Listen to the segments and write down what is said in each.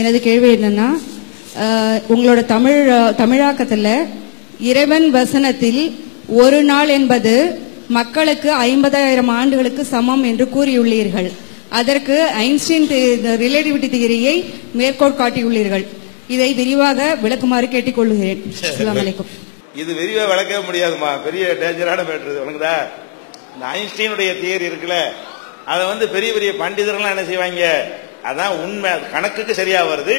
எனது கேள்வி என்னன்னா, உங்களோட தமிழாக்கத்துல இறைவன் வசனத்தில் ஒரு நாள் என்பது மக்களுக்கு 50,000 ஆண்டுகளுக்கு சமம் என்று கூறியுள்ளீர்கள். அதற்கு ஐன்ஸ்டீன் ரிலேட்டிவிட்டி தியரியை மேற்கோள் காட்டியுள்ளீர்கள். இதை விரிவாக விளக்குமாறு கேட்டுக்கொள்கிறேன். அஸ்ஸலாமு அலைக்கும். இது விரிவா விளக்கவே முடியாதுமா, பெரிய டேஞ்சரான மேட்டர். உனக்குதா இந்த ஐன்ஸ்டீனுடைய தியரி இருக்குல்ல, அதை பெரிய பெரிய பண்டிதர்கள் என்ன செய்வாங்க, அதான் உண்மை, கணக்குக்கு சரியா வருது,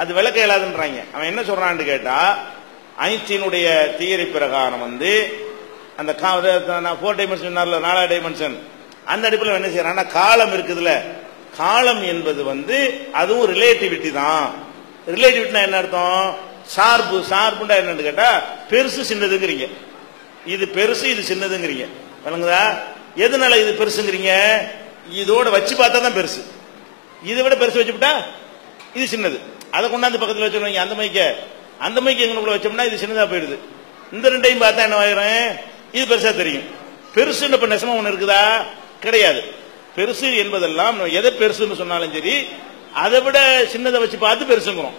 அது விளக்க இயலாதுன்றாங்க. அவன் என்ன சொல்றான்னு கேட்டா, ஐன்ஸ்டீனுடைய தியரி பிரகாரம் அந்த 4 டைமென்ஷன் 4 டைமென்ஷன் அந்த அடிப்படையில் என்ன செய்யறான்னா, காலம் இருக்குதுல்ல, காலம் என்பது அதுவும் ரிலேட்டிவிட்டி தான். ரிலேட்டிவிட்டினா என்ன அர்த்தம்? சார்புண்டா என்னன்னு கேட்டா, பெருசு சின்னதுங்கிறீங்க, இது பெருசு இது சின்னதுங்கிறீங்க. விளங்குதா? எதனால இது பெருசுங்கிறீங்க? இதோட வச்சு பார்த்தா தான் பெருசு, இதை விட பெருசு வச்சுட்டா இது சின்னது. அதை கொண்டாந்து பக்கத்தில் வச்சுருவாங்க. அந்த மைக்கு எங்களுக்குள்ள வச்சோம்னா இது சின்னதா போயிடுது. இந்த ரெண்டையும் பார்த்தா என்ன ஆயிரும், இது பெருசா தெரியும். பெருசுன்னு இப்ப நெசமா ஒண்ணு இருக்குதா? கிடையாது. பெருசு என்பதெல்லாம் எதை பெருசுன்னு சொன்னாலும் சரி, அதை விட சின்னதை வச்சு பார்த்து பெருசுங்கிறோம்.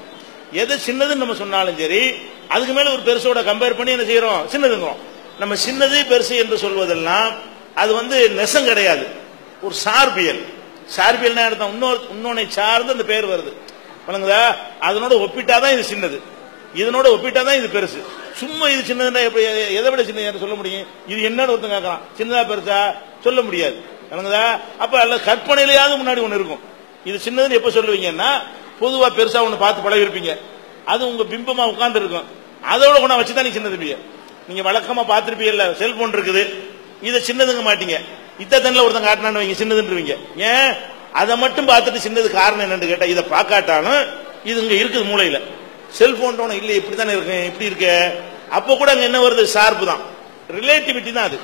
எதை சின்னதுன்னு நம்ம சொன்னாலும் சரி, அதுக்கு மேல ஒரு பெருசோட கம்பேர் பண்ணி என்ன செய்யறோம், சின்னதுங்கிறோம். நம்ம சின்னது பெருசு என்று சொல்வதெல்லாம் அது நெசம் கிடையாது, ஒரு சார்பியல். சார்பியல் அர்த்தம் இன்னொன்னை சார்ந்து அந்த பேர் வருது. வழங்குதா? அதனோட ஒப்பிட்டாதான் இது சின்னது, இதனோட ஒப்பிட்டாதான் இது பெருசு. சும்மா இது சின்னதுன்னா எப்படி, எதை விட சின்னது சொல்ல முடியும்? இது என்னன்னு ஒருத்தன் கேட்கலாம், சின்னதா பெருசா சொல்ல முடியாது. வழங்குதா? அப்ப அல்ல கற்பனையிலேயாவது முன்னாடி ஒண்ணு இருக்கும். இது சின்னதுன்னு எப்ப சொல்லுவீங்கன்னா, பொதுவா பெருசா ஒண்ணு பார்த்து பழகிருப்பீங்க, அது உங்க பிம்பமா உட்கார்ந்து இருக்கும், அதோட கொண்டா வச்சுதான் நீ சின்னது. நீங்க வழக்கமா பார்த்திருப்பீங்கல்ல, செல்போன் இருக்குது, இதை சின்னதுங்க மாட்டீங்க, இத்தனை ஒருத்தன் காட்டினான்னு வைங்க சின்னதுன்றீங்க. ஏன்? அதை மட்டும் பார்த்துட்டு சின்னது காரணம் என்னன்னு கேட்டா, இதை பார்க்காட்டாலும் இது இங்க இருக்குது மூளையில. செல்போன் இல்ல இப்படித்தானே இருக்கு, இப்படி இருக்கு. அப்ப கூட அங்க என்ன வருது? சார்பு தான், ரிலேட்டிவிட்டி தான் அது.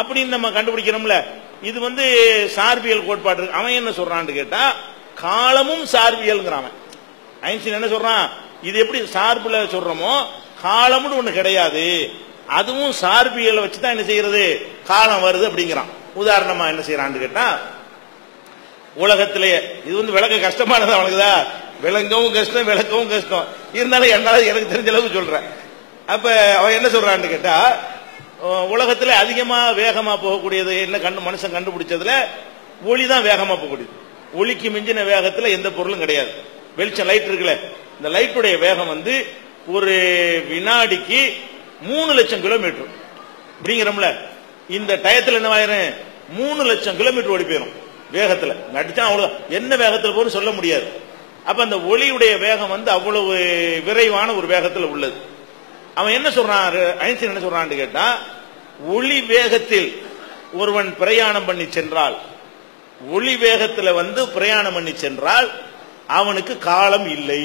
அப்படின்னு நம்ம கண்டுபிடிக்கிறோம்ல. இது சார்பியல் கோட்பாடு. அவன் என்ன சொல்றான்னு கேட்டா, காலமும் சார்பியல்ங்கிறான். ஐன்ஸ்டீன் என்ன சொல்றான், இது எப்படி சார்புல சொல்றோமோ காலம்னு ஒண்ணு கிடையாது, அதுவும் சார்பியல் வச்சுதான் என்ன செய்யறது, காலம் வருது அப்படிங்கிறான். உதாரணமா என்ன செய்யறான்னு கேட்டா, உலகத்திலேயே இது விளக்க கஷ்டமானதா, வழங்குதா? விளங்கவும் கஷ்டம், விளக்கவும் கஷ்டம். இருந்தாலும் என்னால எனக்கு தெரிஞ்ச அளவுக்கு சொல்றேன். அப்ப அவன் என்ன சொல்றான்னு கேட்டா, உலகத்துல அதிகமா வேகமா போகக்கூடியது என்ன மனுஷன் கண்டுபிடிச்சதுல ஒளிதான் வேகமா போகக்கூடியது. ஒளிக்கு மிஞ்சின வேகத்துல எந்த பொருளும் கிடையாது. வெளிச்சம், லைட் இருக்குல்ல, இந்த லைட்டுடைய வேகம் ஒரு வினாடிக்கு 3 லட்சம் கிலோமீட்டர் அப்படிங்கிறோம்ல. இந்த டயத்துல என்னவாயிரும், 3 லட்சம் கிலோமீட்டர் ஓடி போயிடும் வேகத்துல. நடிச்சா அவ்வளவு என்ன வேகத்துல போகும் சொல்ல முடியாது. அப்ப அந்த ஒளியுடைய வேகம் அவ்வளவு விரைவான ஒரு வேகத்தில் உள்ளது. அவன் என்ன சொல்றான், ஐன்ஸ்டீன் என்ன சொல்றான்னு கேட்டா, ஒளி வேகத்தில் ஒருவன் பிரயாணம் பண்ணி சென்றால், ஒளி வேகத்துல பிரயாணம் பண்ணி சென்றால் அவனுக்கு காலம் இல்லை.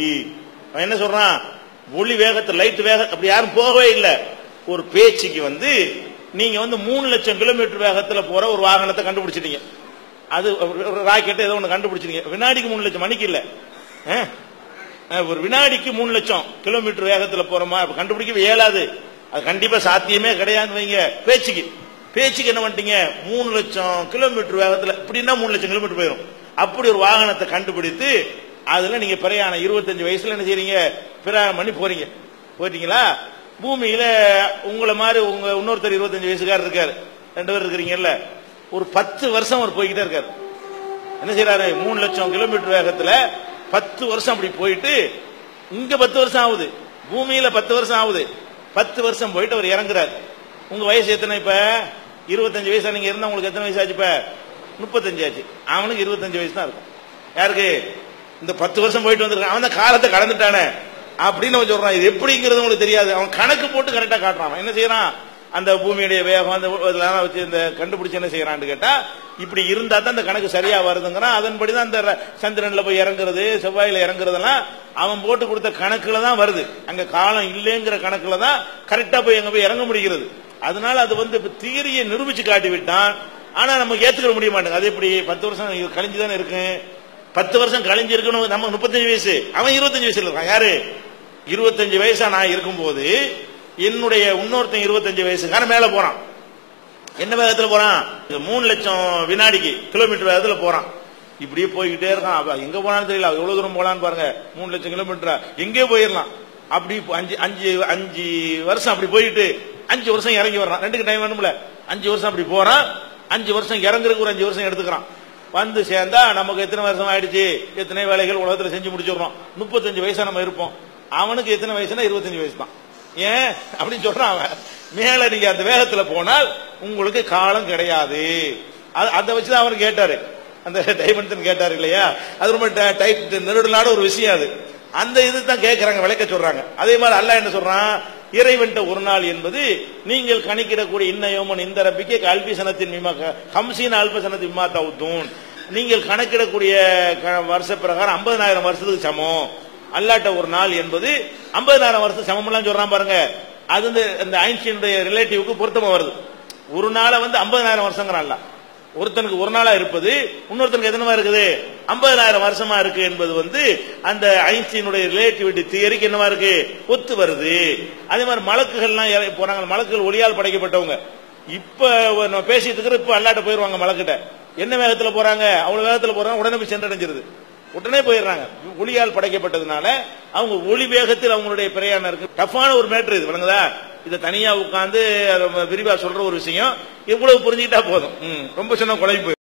அவன் என்ன சொல்றான், ஒளி வேகத்தில், லைட் வேகம் அப்படி யாரும் போகவே இல்லை. ஒரு பேச்சுக்கு நீங்க 3 லட்சம் கிலோமீட்டர் வேகத்துல போற ஒரு வாகனத்தை கண்டுபிடிச்சிட்டீங்க, அது ராக்கெட் ஏதோ ஒன்று கண்டுபிடிச்சிட்டீங்க. வினாடிக்கு 3 லட்சம், மணிக்கு இல்ல, ஒரு வினாடிக்கு 3 லட்சம் கிலோமீட்டர் வேகத்துல போறோமா, கண்டுபிடிக்கவே இயலாது, அது கண்டிப்பா சாத்தியமே கிடையாது வைங்க. பேச்சுக்கு என்ன பண்ணிட்டீங்க, 3 லட்சம் கிலோமீட்டர் வேகத்துல, இப்படின்னா 3 லட்சம் கிலோமீட்டர் போயிடும். அப்படி ஒரு வாகனத்தை கண்டுபிடித்து அதுல நீங்க பிரயாணம் 25 வயசுல என்ன செய்றீங்க, பிரயாணம் பண்ணி போயிட்டீங்களா? பூமியில உங்களை மாதிரி உங்க இன்னொருத்தர் 25 வயசுக்காரர் இருக்காரு, 2 பேர் இருக்கிறீங்கல்ல, ஒரு 10 வருஷம் அவர் போய்கிட்டே இருக்காரு. என்ன செய்யறாரு, 3 லட்சம் கிலோமீட்டர் வேகத்துல 10 வருஷம் அப்படி போயிட்டு, இங்க 10 வருஷம் ஆகுது, பூமியில 10 வருஷம் ஆகுது. 10 வருஷம் போயிட்டு அவர் இறங்குறாரு. உங்க வயசு எத்தனை? இப்ப 25 வயசா நீங்க இருந்தா உங்களுக்கு எத்தனை வயசு ஆச்சு? இப்ப 35 ஆச்சு. அவனுக்கு 25 வயசு தான் இருக்கும். யாருக்கு? இந்த 10 வருஷம் போயிட்டு வந்திருக்கான், அவன் தான் காலத்தை கடந்துட்டானே அப்படின்னு அவன் சொல்றான். இது எப்படிங்கிறது உங்களுக்கு தெரியாது. அவன் கணக்கு போட்டு கரெக்டா காட்டுறான். என்ன செய்யறான், அந்த பூமியுடைய வேகம் அந்த வச்சு இந்த கண்டுபிடிச்சு என்ன செய்யறான்னு கேட்டா, இப்படி இருந்தா தான் அந்த கணக்கு சரியா வருதுங்கிறான். அதன்படிதான் அந்த சந்திரன்ல போய் இறங்குறது, செவ்வாயில இறங்குறதெல்லாம் அவன் போட்டு கொடுத்த கணக்குல தான் வருது. அங்க காலம் இல்லைங்கிற கணக்குல தான் கரெக்டா போய் எங்க போய் இறங்க முடிகிறது. அதனால அது தியரியை நிரூபிச்சு காட்டி விட்டான். ஆனா நமக்கு ஏத்துக்க முடிய மாட்டேங்க. அது எப்படி 10 வருஷம் கழிஞ்சுதானே இருக்கு, 10 வருஷம் கழிஞ்சு இருக்கணும். நம்ம 35 வயசு, அவன் 25 வயசுல இருக்கான். யாரு? 25 வயசா நான் இருக்கும்போது என்னுடைய இன்னொருத்தன் 25 வயசுக்கான மேல போறான். என்ன வேகத்துல போறான்? 3 லட்சம் வினாடிக்கு கிலோமீட்டர் வேகத்துல போறான். இப்படியே போய்கிட்டே இருக்கான். எங்க போனாலும் தெரியல, எவ்வளவு தூரம் போலான்னு பாருங்க, 3 லட்சம் கிலோமீட்டர் எங்கே போயிடலாம். அப்படி 5 வருஷம் அப்படி போயிட்டு 5 வருஷம் இறங்கி வர்றான். 2க்கு டைம் வேணும்ல. 5 வருஷம் அப்படி போறான். 5 வருஷம் இறங்குறதுக்கு ஒரு 5 வருஷம் எடுத்துக்கிறான். வந்து சேர்ந்தா நமக்கு எத்தனை வருஷம் ஆயிடுச்சு, எத்தனை வேலைகள் உலகத்துல செஞ்சு முடிச்சிடறோம். 35 வயசா நம்ம இருப்போம். அவனுக்கு எத்தனை வயசுனா 25 வயசு தான். ஏன் அப்படின்னு சொல்றான் அவன். மேல நீங்க அந்த வேகத்துல போனால் உங்களுக்கு காலம் கிடையாது. அதை வச்சுதான் அவர் கேட்டாரு, அந்த டைமண்ட்ஸ் கேட்டாரு இல்லையா. அது ரொம்ப நெருடலான ஒரு விஷயம். அது அந்த இதுதான் கேட்கறாங்க, விளக்க சொல்றாங்க. அதே மாதிரி அல்லாஹ் என்ன சொல்றான், இறைவன்ட்ட ஒரு நாள் என்பது நீங்கள் கணக்கிடக்கூடிய இன்னயோமன் இந்த ரப்பிக்கே கல்வி சனத்தின் ஹம்சீன் அல்ப சனத்தின் விமா தவுத்தூன், நீங்கள் கணக்கிடக்கூடிய வருஷ பிரகாரம் 50,000 வருஷத்துக்கு சமம். அல்லாட்ட ஒரு நாள் என்பது 50,000 வருஷத்துக்கு சமம் எல்லாம் சொல்றான் பாருங்க. அது இந்த ஐன்ஸ்டீனுடைய ரிலேட்டிவ்க்கு பொருத்தமா வருது. ஒரு நாளை 50,000 வருஷங்கிறான்ல. ஒருத்தனுக்கு ஒரு நாளா இருப்பது இன்னொருத்தனுக்கு எத்தனமா இருக்குது, 50,000 வருஷமா இருக்கு என்பது அந்த ஐன்ஸ்டீனுடைய ரிலேட்டிவிட்டி தியரிக்கு என்னவா இருக்கு, ஒத்து வருது. அதே மாதிரி மலக்குகள்லாம் போறாங்க. மலக்குகள் ஒளியால் படைக்கப்பட்டவங்க. இப்ப நம்ம பேசிட்டு இருக்கிற இப்ப அல்லாட்ட போயிருவாங்க. மலக்கிட்ட என்ன வேகத்துல போறாங்க, அவ்வளவு வேகத்துல போறாங்க. உடனே போய் சென்றடைஞ்சிருது, உடனே போயிடுறாங்க. ஒளியால் படைக்கப்பட்டதுனால அவங்க ஒளி வேகத்தில் அவங்களுடைய பிரயாணம் இருக்கு. டஃப்பான ஒரு மேட்டர் இது, விளங்குதா. இதை தனியா உட்கார்ந்து விரிவா சொல்ற ஒரு விஷயம். இவ்வளவு புரிஞ்சுக்கிட்டா போதும். ரொம்ப சொன்ன குழம்பு.